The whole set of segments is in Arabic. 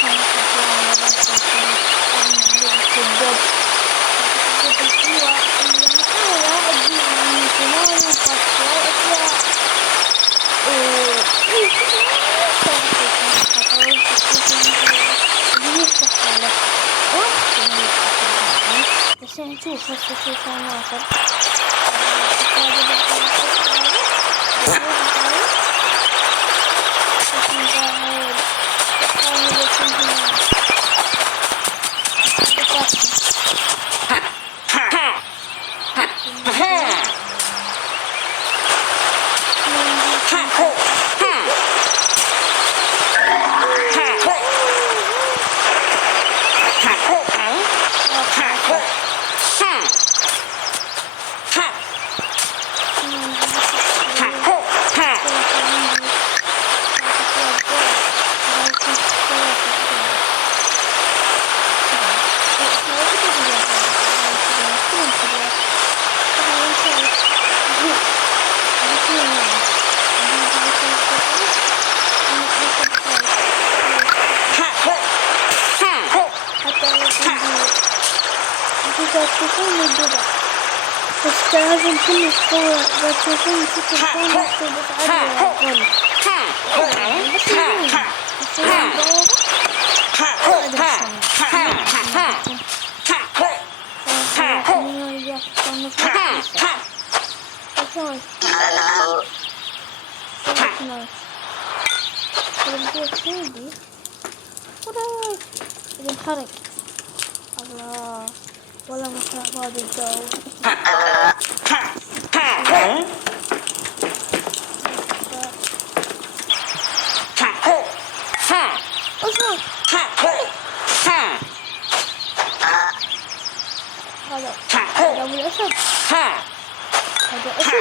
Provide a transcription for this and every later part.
بس نشوف هسه شو كان واصل. بس لازم كل قوة بتكون في تلفون بس عادي بس الله ولا مصلح هذا الجو. هذا أبو الأسد. هذا أسد.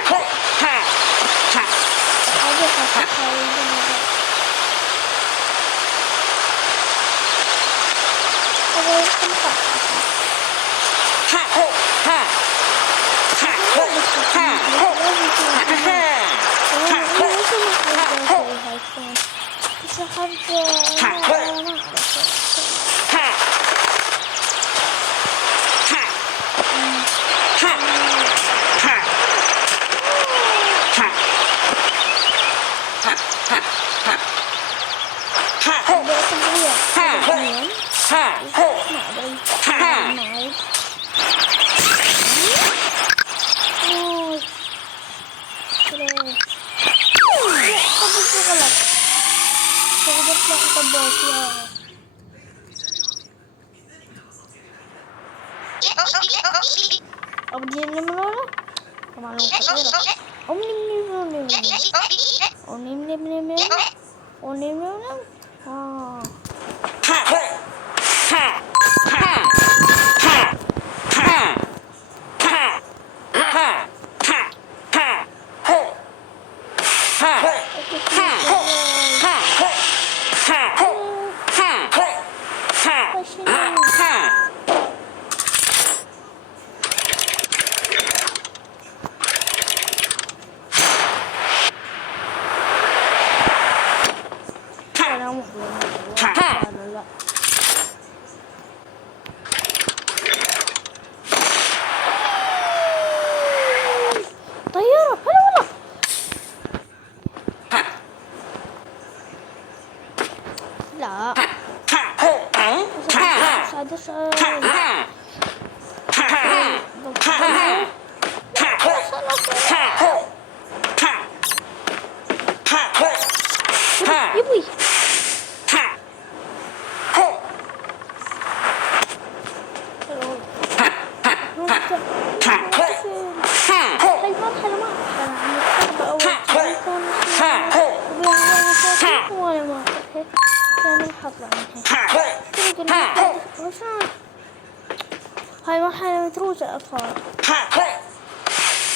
هاي مرحلة متروسة أطفال.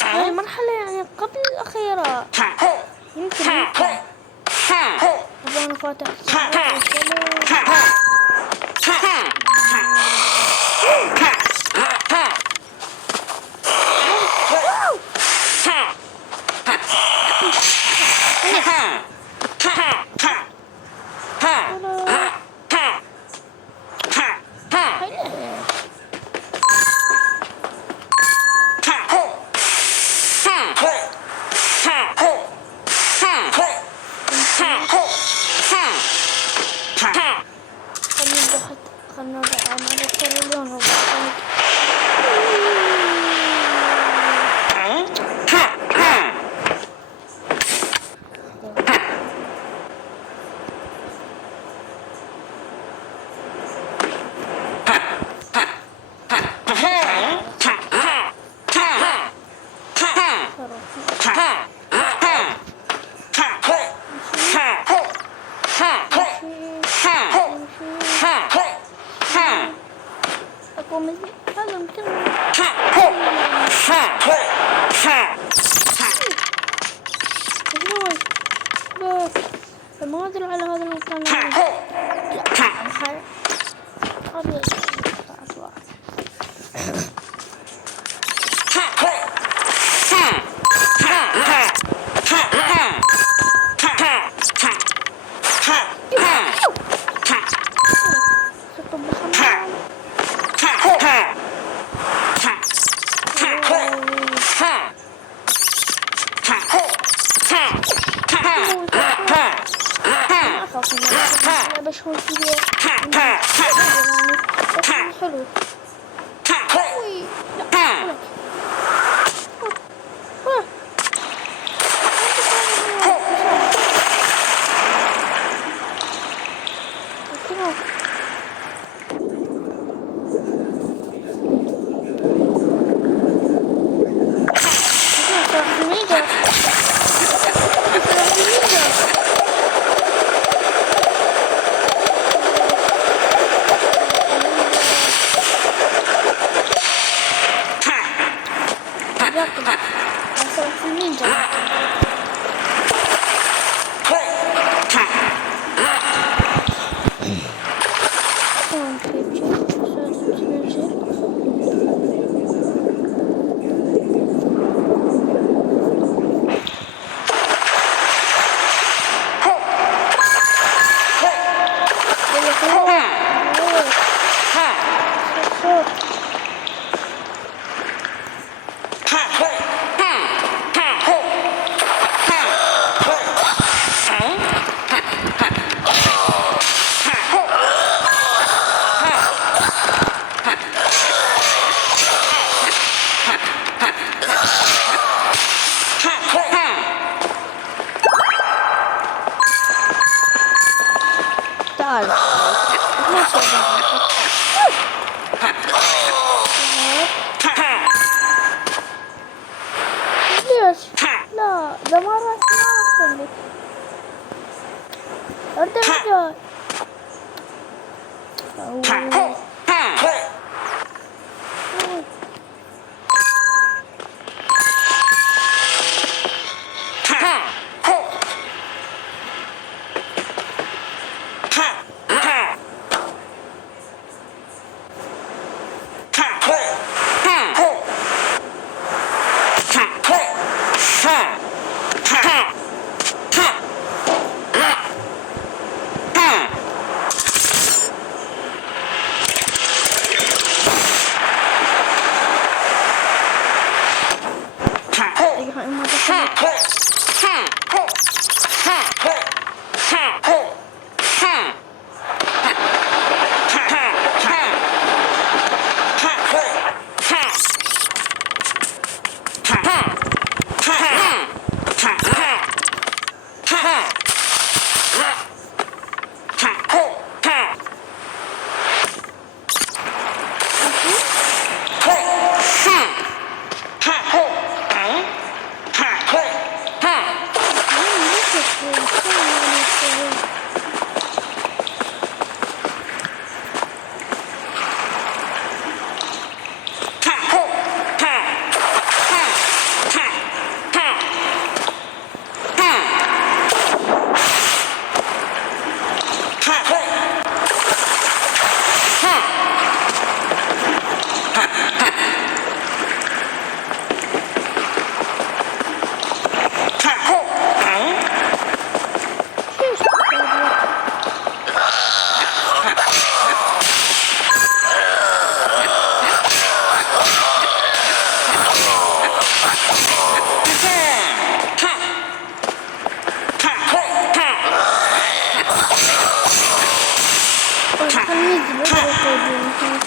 هاي مرحلة يعني قبل الأخيرة يمكن أنا فاتح another trillion of هذا مثل ما أدري على هذا المكان. بشوف فيديو حلو. لا ده ما راح لك أرد الرجال.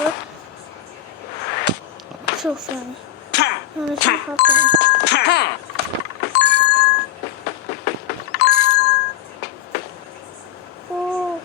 مرة. شوف يعني أنا شو حاطين. أوه.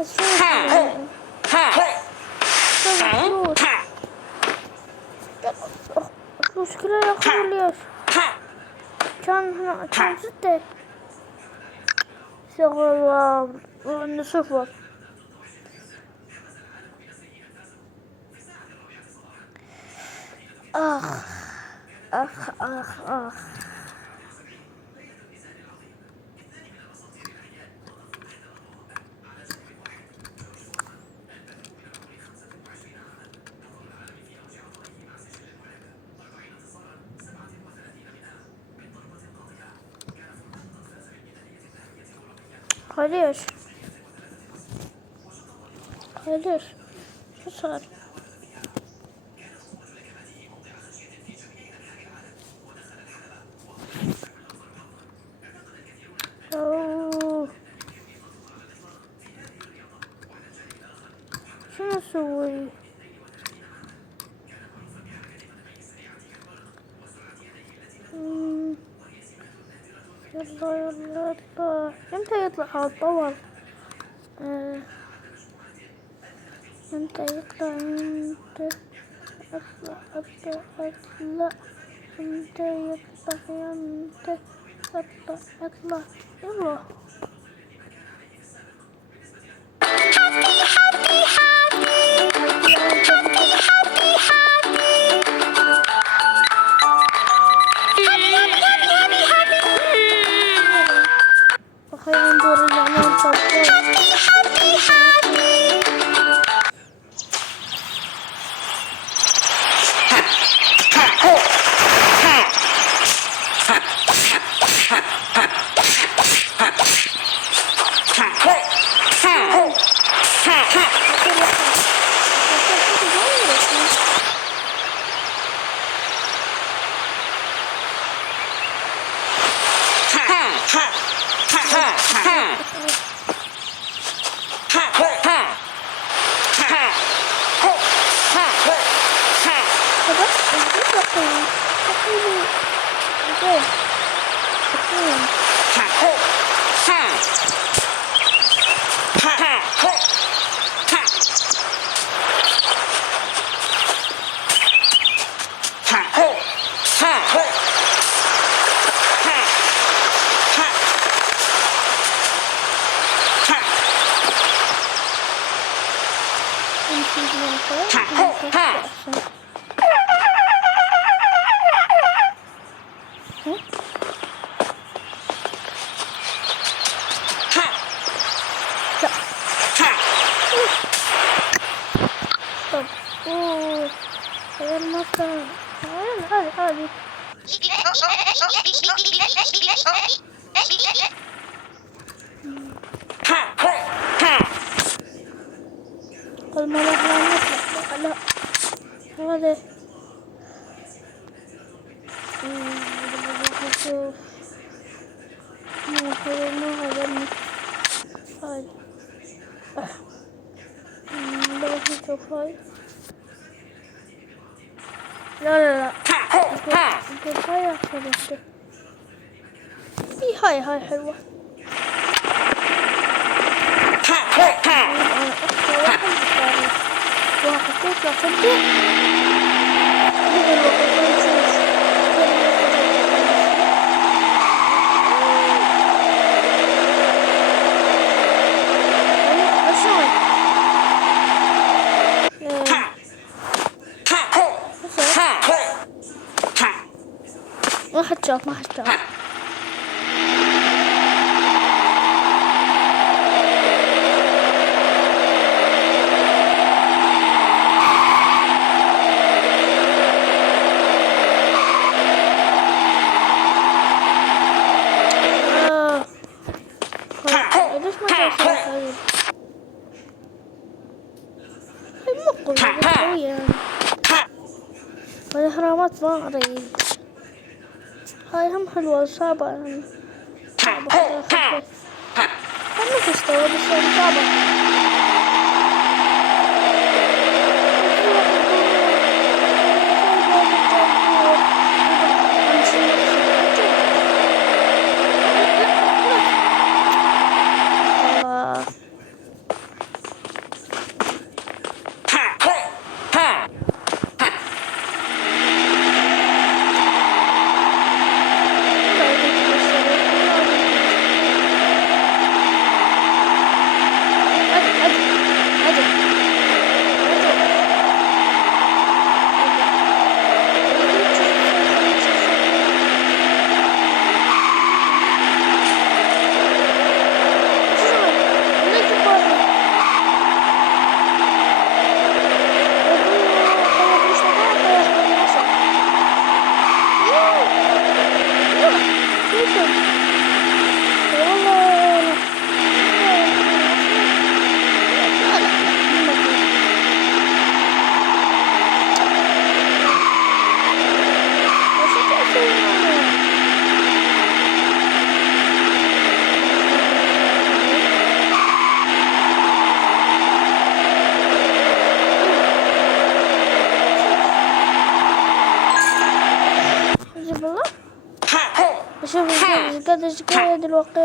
بس المشكلة ياخذوا ليش كان 6 شغل وعندنا 0. اخ اخ اخ اخ ليش شو صار؟ أوه. شو نسوي؟ يلا يلا اطلع. امتى يطلع هذا الطور؟ امتى يطلع؟ امتى اطلع اطلع اطلع؟ امتى يطلع؟ امتى اطلع اطلع؟ يلا خلينا ندور العنوان عادي. قل ما راح نطلع. لا هذا نشوف ما هذا هاي نروح نشوف هاي. لا نشوف هاي أحسن. هاي حلوة. وحطيت لحده ما حد شاف. ليش ما جاء خير؟ المقلة قوية يعني. والإهرامات ما أريد. هاي هم حلوة وصعبة يعني. صعبة كذا خفيف. ما تستوى بس يعني صعبة. شوف قديش قاعد الوقت.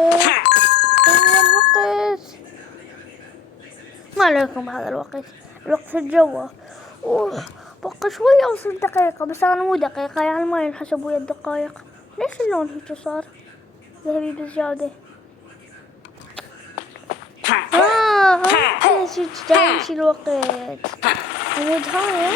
ما عليكم هذا الوقت الجوة. بقى شوية أوصل دقيقة، بس أنا مو دقيقة يعني ما ينحسب ويا الدقائق. ليش اللون هيك صار ذهبي بزيادة؟ ليش يمشي الوقت؟ عمود هاي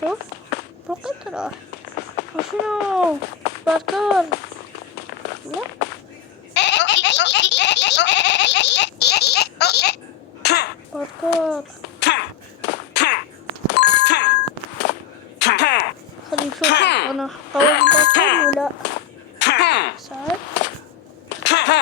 شوف وقت راح. وشنو باركور؟ لا باركور. خلينا نشوف انا قوي باركور ولا صعب. صعب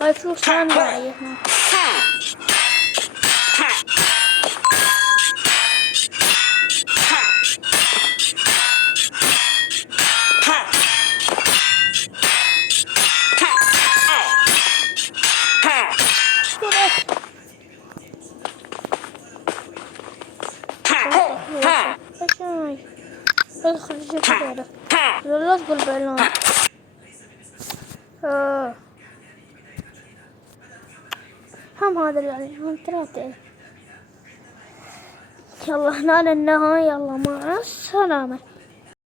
هاي فلوس معي هنا. ادخل جيب غيره. لا تقول بالون. هم هذا يعني هم ثلاثة. يلا هنا للنهاية. يلا مع السلامة.